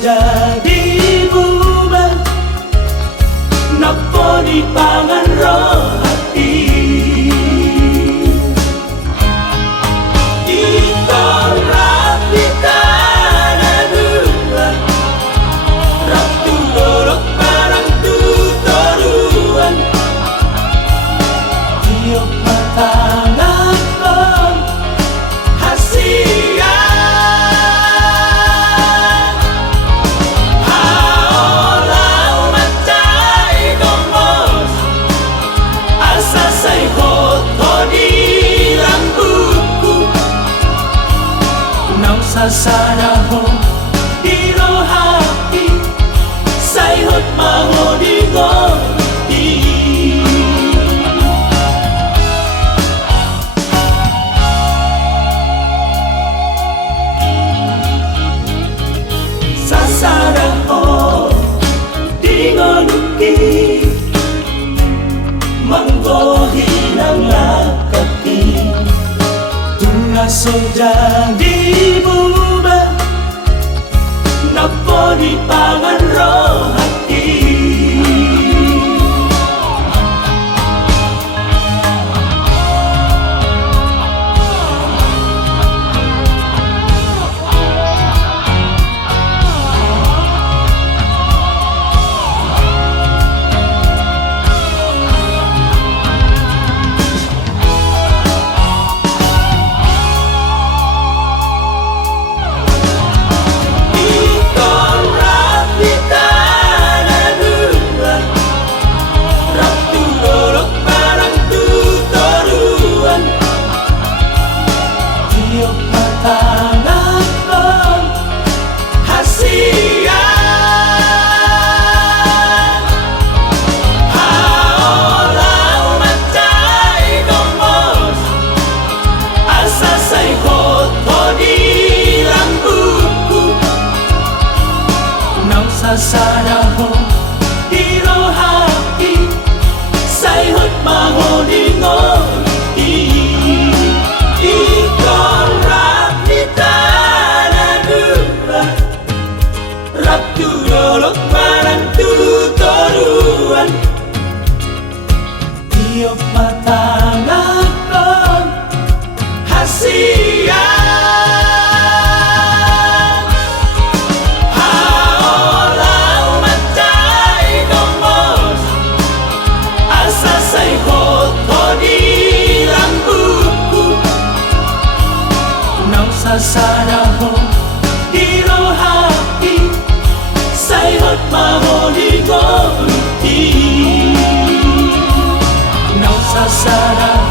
jadi bubar, napa dipangan roh hati. Ikon rapi tanah dua, ratu lorok barang tutoruan, tiup mata ngakon hasian. Haolau macai gomos, asa say hoto di rambutku, nang sasaraho di rohati, say hot maho di ngoti. Sasaraho di ngoluki, manggohi ng lakati, tungaso jadi bubar, napa dipangan roh hati. Ikon rapi tanah dua, ratu lorok barang tutoruan, tiup mata ngakon hasian. Haolau macai gomos, asa say hoto di rambutku, nang sasaraho di rohati, say hot maho di ngoti. Ikon rapi tanah dua, ratu lorok barang tutoruan, tiup mata ngakon hasian. Haolau macai gomos, asa say hoto di rambutku, nang sasaraho di rohati, say hot maho di ngoti. Nang sasaraho